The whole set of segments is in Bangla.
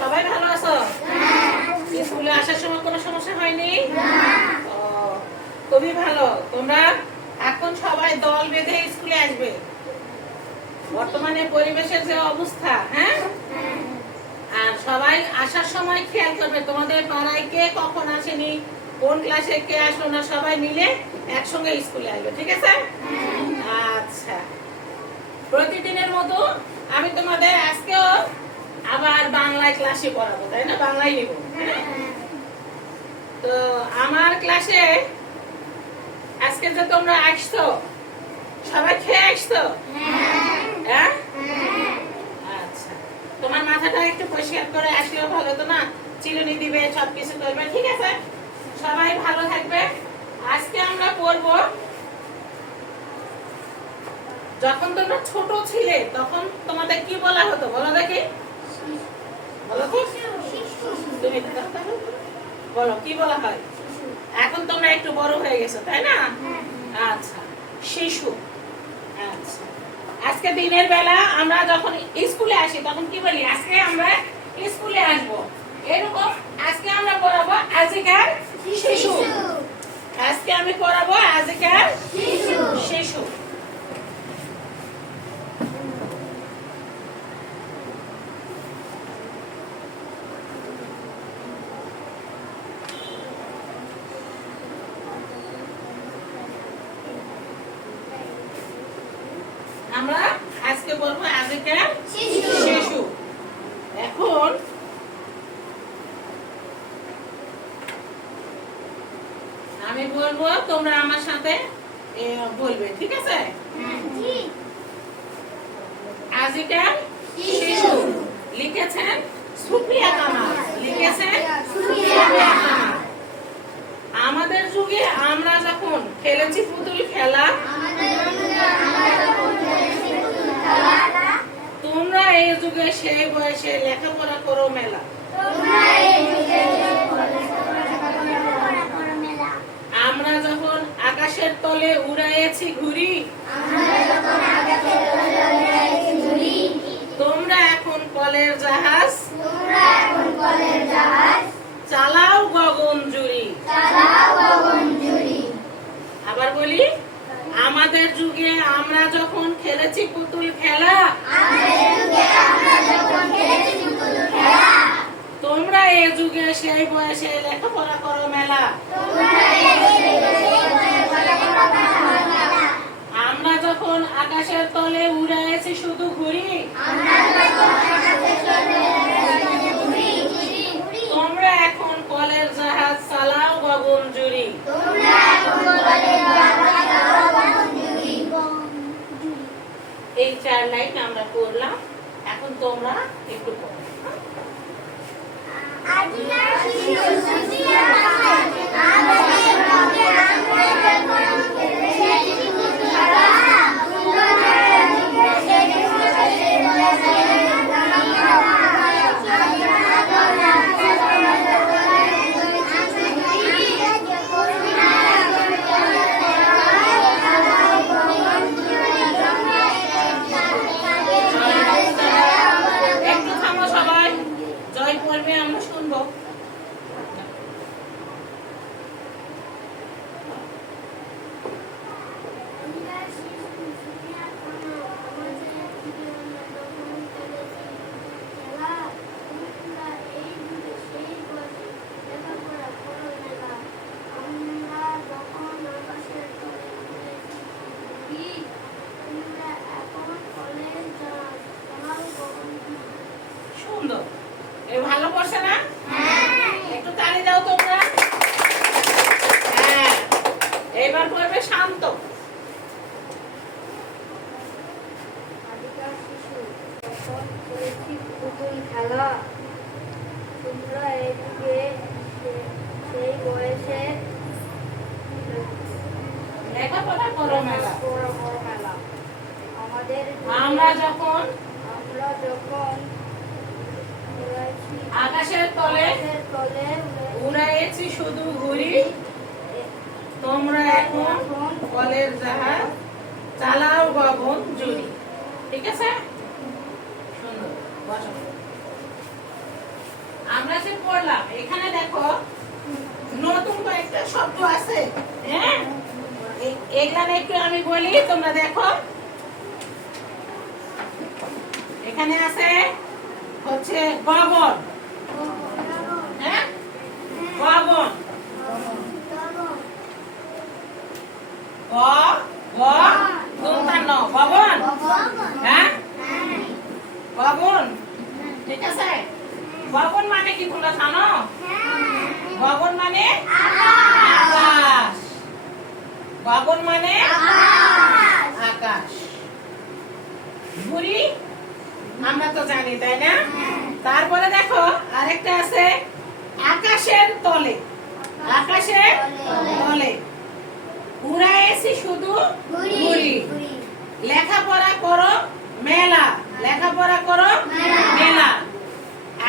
সবাই ভালো আছো? স্কুলে আসার সময় কোনো সমস্যা হয়নি? ও, খুবই ভালো। তোমরা এখন সবাই দল বেঁধে স্কুলে আসবে। বর্তমানে পরিবেশের যে অবস্থা, হ্যাঁ, আর সবাই আসার সময় খেয়াল করবে তোমাদের পাড়ায় কে কখন আসেনি, কোন ক্লাসে কে আসলো না, সবাই মিলে একসঙ্গে স্কুলে আসবে, ঠিক আছে? আচ্ছা, প্রতিদিনের মতো আমি তোমাদের আজকেও আবার বাংলায় ক্লাসে পড়াবো, তাই না? বাংলায় নিব। তো আমার ক্লাসে আজকে যে তোমরা আসছো, সবাই খেয়ে আসছো? হ্যাঁ, আচ্ছা, তোমার মাথাটা একটু পরিষ্কার করে আসলেও ভালো তো না? চিরুনি দিবে, সবকিছু করবে, ঠিক আছে? সবাই ভালো থাকবে। আজকে আমরা পড়বো, যখন তোমরা ছোট ছিলে তখন তোমাদের কি বলা হতো বলো দেখি? বলো তো, তুমি বলো কি বলা হয়? এখন তোমরা একটু বড় হয়ে গেছো, তাই না? আচ্ছা, শিশু। আচ্ছা, আজকে দিনের বেলা আমরা যখন স্কুলে আসি তখন কি বলি? আজকে আমরা স্কুলে আসবো, এরকম। আজকে আমরা পড়াবো আজিকার শিশু। আজকে আমি পড়াবো আজিকার শিশু। আমরা আজকে বলবো আজিকার শিশু। এখন আমি বলবো, তোমরা আমার সাথে বলবে, ঠিক আছে? আজিকার শিশু লিখেছেন সুফিয়া কামাল। লিখেছেন সুফিয়া কামাল। আমাদের যুগে আমরা যখন খেলেছি পুতুল খেলা, তোমরা এই যুগে সেই বয়সে লেখাপড়া করো মেলা। আমরা যখন আকাশের তলে উড়াইছি ঘুড়ি, তোমরা এখন কলের জাহাজ চালাও গগন জুড়ি। আবার বলি, আমাদের যুগে আমরা যখন খেলেছি পুতুল খেলা, তোমরা এই যুগে সেই বয়সে লেখাপড়া করো মেলা। আমরা যখন আকাশের তলে উড়াইছি শুধু ঘুড়ি, তোমরা এখন কলের জাহাজ চালাও গগন জুড়ি। এই 4 লাইন আমরা পড়লাম। এখন তোমরা একটু পড়ো। একটু থামো সবাই, জয় পড়বে, আমরা শুনবো। সুন্দর, এ ভালো পড়ছে না? একটু তালি দাও তোমরা। হ্যাঁ, এবার পড়বে শান্ত। খেলা, তোমরা এই যুগে সেই বয়সে লেখাপড়া করো মেলা। আমাদের আমরা যখন আকাশের তলে উড়াইছি শুধু ঘুড়ি, তোমরা এখন কলের জাহাজ চালাও গগন জুড়ি। ঠিক আছে? সুন্দর, বসো। পড়লাম, এখানে দেখো নতুন কয়েকটা শব্দ আছে। হ্যাঁ, এগুলা একটু আমি বলি, তোমরা দেখো। এখানে আছে হচ্ছে গগন। হ্যাঁ, গগন। গ গ দন্তান্ন গগন। হ্যাঁ, গগন। ঠিক আছে। গগন মানে কি তোমরা জানো? গগন মানে আকাশ। গগন মানে আকাশ। ঘুড়ি আমরা তো জানি, তাই না? তারপরে দেখো আরেকটা আছে আকাশের তলে। আকাশের তলে উড়াইছি শুধু ঘুড়ি। লেখাপড়া করো মেলা। লেখাপড়া করো মেলা।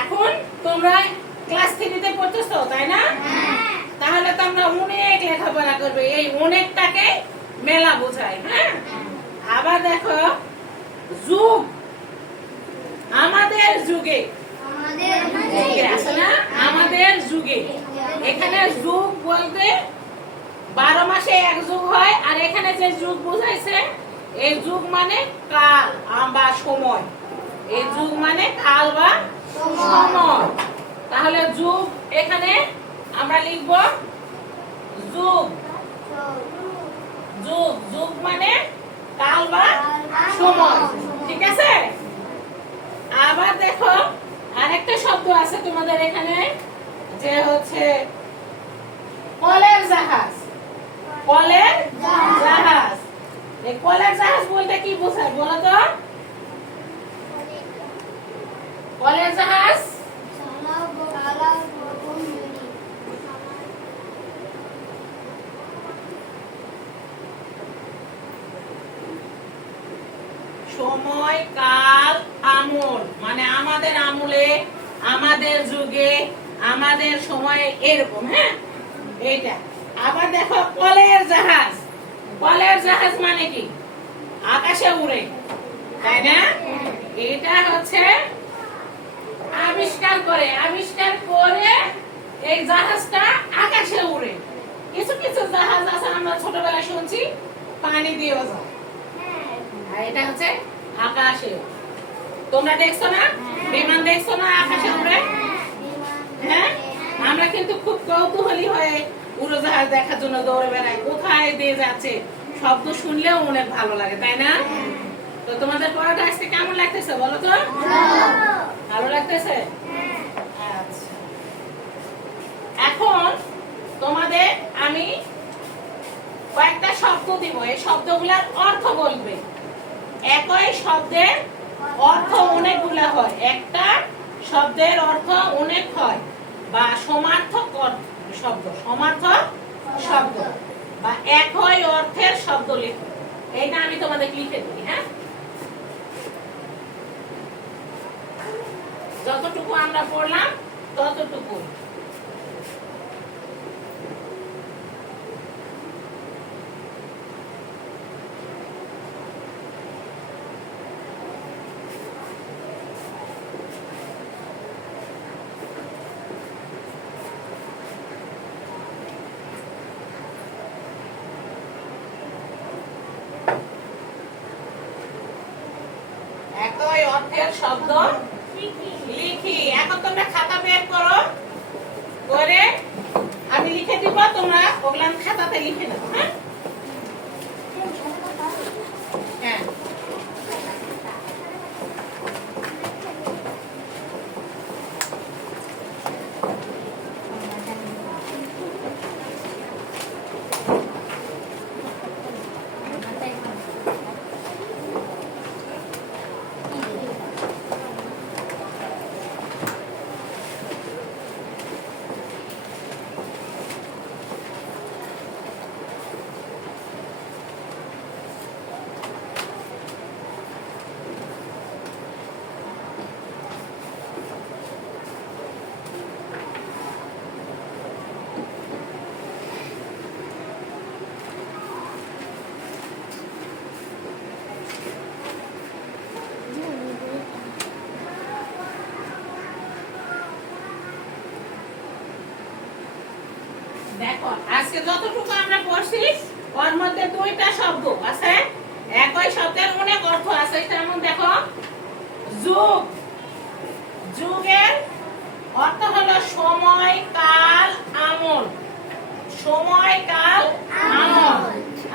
এখন তোমরা ক্লাস 3 তে পড়তেছো, তাই না? তাহলে তোমরা অনেক লেখাপড়া করবে। এই অনেকটাকে মেলা বোঝায়। হ্যাঁ, আবার দেখো যুগ। আমাদের যুগে আছে না? আমাদের যুগে। এখানে যুগ বলতে 12 মাসে এক যুগ হয়। আর এখানে যে যুগ বোঝাইছে, এই যুগ মানে কাল বা সময়। এই যুগ মানে কাল বা সময়। তাহলে যুগ এখানে আমরা লিখব যুগ। যুগ যুগ মানে কাল বা সময়। ঠিক আছে। আবার দেখো আরেকটা শব্দ আছে তোমাদের এখানে, যে হচ্ছে কলের জাহাজ। কলের জাহাজ। এই কলের জাহাজ বলতে কি বোঝায় বলো তো? কলের জাহাজ সময়, কাল, আমল। মানে আমাদের আমলে, আমাদের যুগে, আমাদের সময়ে, এরকম। হ্যাঁ, এইটা। আবার দেখো কলের জাহাজ। কলের জাহাজ মানে কি? আকাশে উড়ে, তাই না? এটা হচ্ছে আবিষ্কার করে। আবিষ্কার করে এই জাহাজটা আকাশে উড়ে। কিছু কিছু জাহাজ আছে আমরা ছোটবেলায় শুনছি পানি দিয়েও যায়। আর এটা হচ্ছে আকাশে। তোমরা দেখছো না? বিমান দেখছো না আকাশে উড়ে? হ্যাঁ, আমরা কিন্তু খুব কৌতূহলী হয়ে উড়োজাহাজ দেখার জন্য দৌড়ে বেড়াই। কোথায় দিয়ে যাচ্ছে শব্দ শুনলেও অনেক ভালো লাগে, তাই না? তো তোমাদের পড়াটা আজকে কেমন লাগতেছে বলো তো? ভালো লাগতেছে? আচ্ছা, এখন তোমাদের আমি কয়েকটা শব্দ দিব। এই শব্দগুলোর অর্থ বলবে। একই শব্দের অর্থ অনেকগুলো হয়। একটা শব্দের অর্থ অনেক হয়, বা সমার্থক শব্দ। সমার্থক শব্দ বা একই অর্থের শব্দ লিখো। এইটা আমি তোমাদের লিখে দিই। হ্যাঁ, যতটুকু আমরা পড়লাম ততটুকু। একই অর্থের শব্দ লিখি। এখন তোমরা খাতা বের করো, করে আমি লিখে দিব, তোমরা ওগুলা খাতাতে লিখে নাও। হ্যাঁ, হ্যাঁ। দেখো আজকে যতটুকু আমরা পড়ছি ওর মধ্যে দুইটা শব্দ আছে, একই শব্দের অনেক অর্থ আছে। যেমন দেখো যুগ, যুগের অর্থ হলো সময়, কাল, আমল। সময়, কাল, আমল।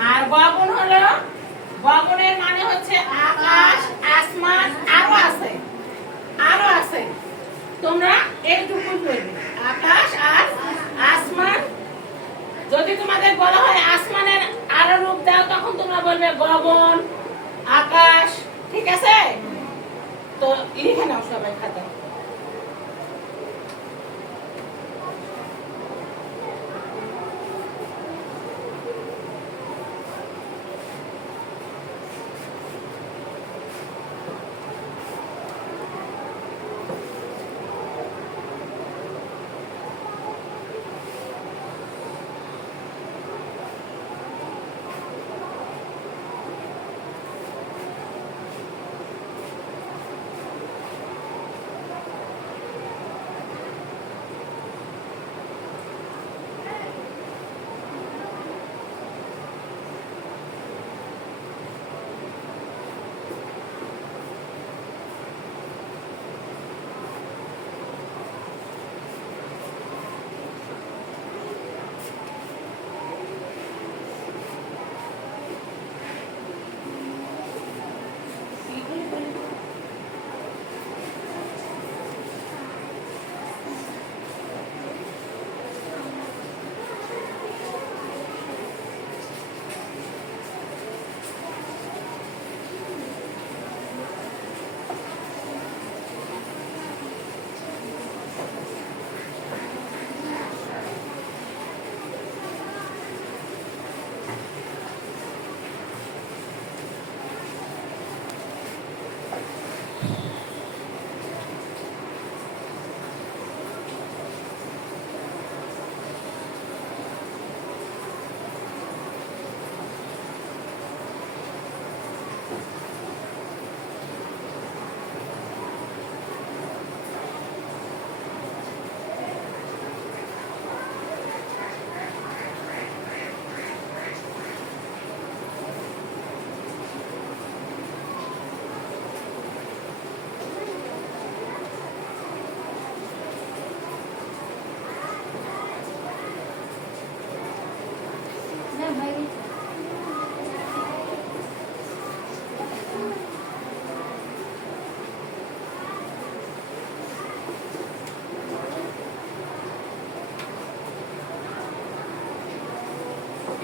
আর গগন হলো, গগনের মানে হচ্ছে আকাশ, আসমান, আরো আছে, আরো আছে। তোমরা এইটুকু বলবে আকাশ আর আসমান। যদি তোমাদের বলা হয় আসমানের আরো রূপ দাও, তখন তোমরা বলবে গগন, আকাশ। ঠিক আছে? তো লিখে নাও সবাই খাতায়।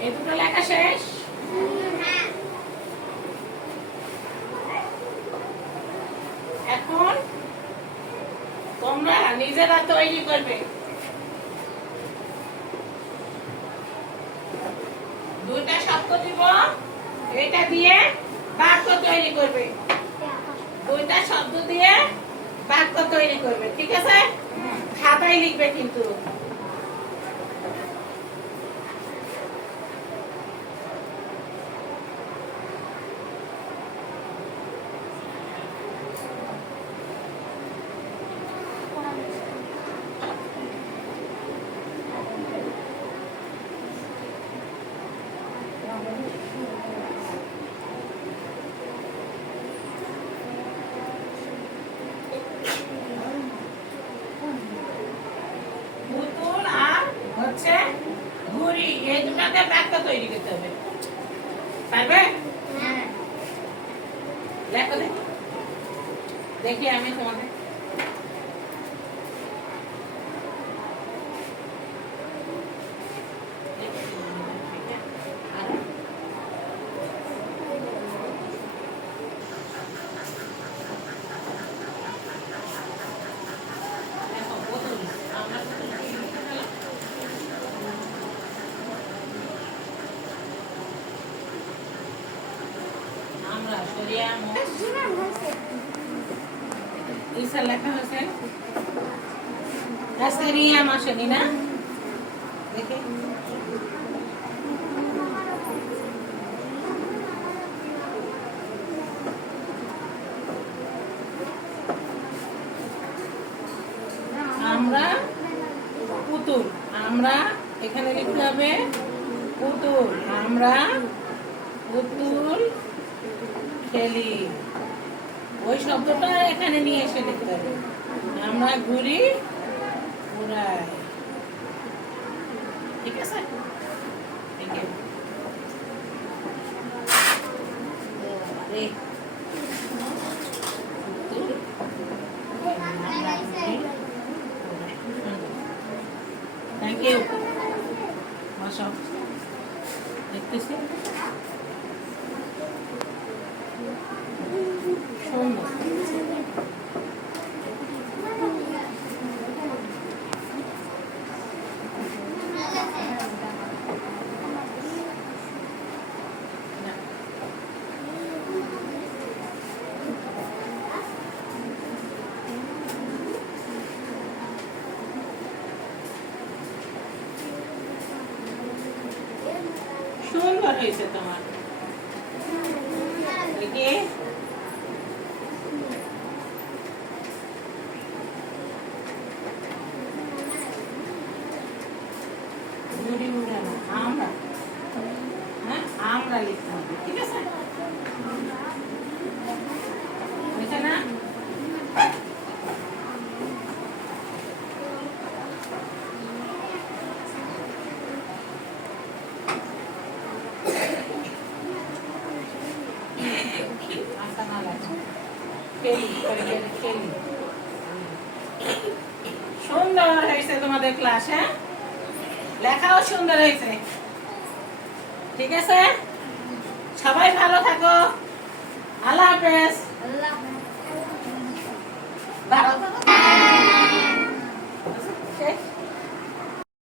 এই দুটো লেখা শেষ। এখন তোমরা নিজেরা তৈরি করবে। দুইটা শব্দ দিব, এটা দিয়ে বাক্য তৈরি করবে। দুইটা শব্দ দিয়ে বাক্য তৈরি করবে। ঠিক আছে? খাতায় লিখবে কিন্তু। পুতুল আর হচ্ছে ঘুড়ি, এই দুটাতে বাক্য তৈরি করতে হবে। পারবে? লেখো দেখি, দেখি আমি তোমাদের। ইসা লেখা হয়েছে, আজকে রিয়াম আসেনি না? দেখে আমরা পুতুল, আমরা এখানে লিখতে হবে পুতুল। আমরা পুতুল খেলি, ওই শব্দটা এখানে নিয়ে এসে লিখতে হবে। আমরা ঘুরি উড়াই। ঠিক আছে? Thank you. Thank you. বসো। দেখতেছি সুন্দর। সুন্দর হয়েছে তোমার। দেখি ঘুড়ি উড়ানো আমরা, হ্যাঁ আমরা লিখতে হবে। ঠিক আছে? হয়েছে না? সুন্দর হয়েছে তোমাদের ক্লাস। হ্যাঁ, লেখাও সুন্দর হয়েছে। ঠিক আছে, সবাই ভালো থাকো। আল্লাহ হাফেজ। আল্লাহ ভালো থাকো। শেষ।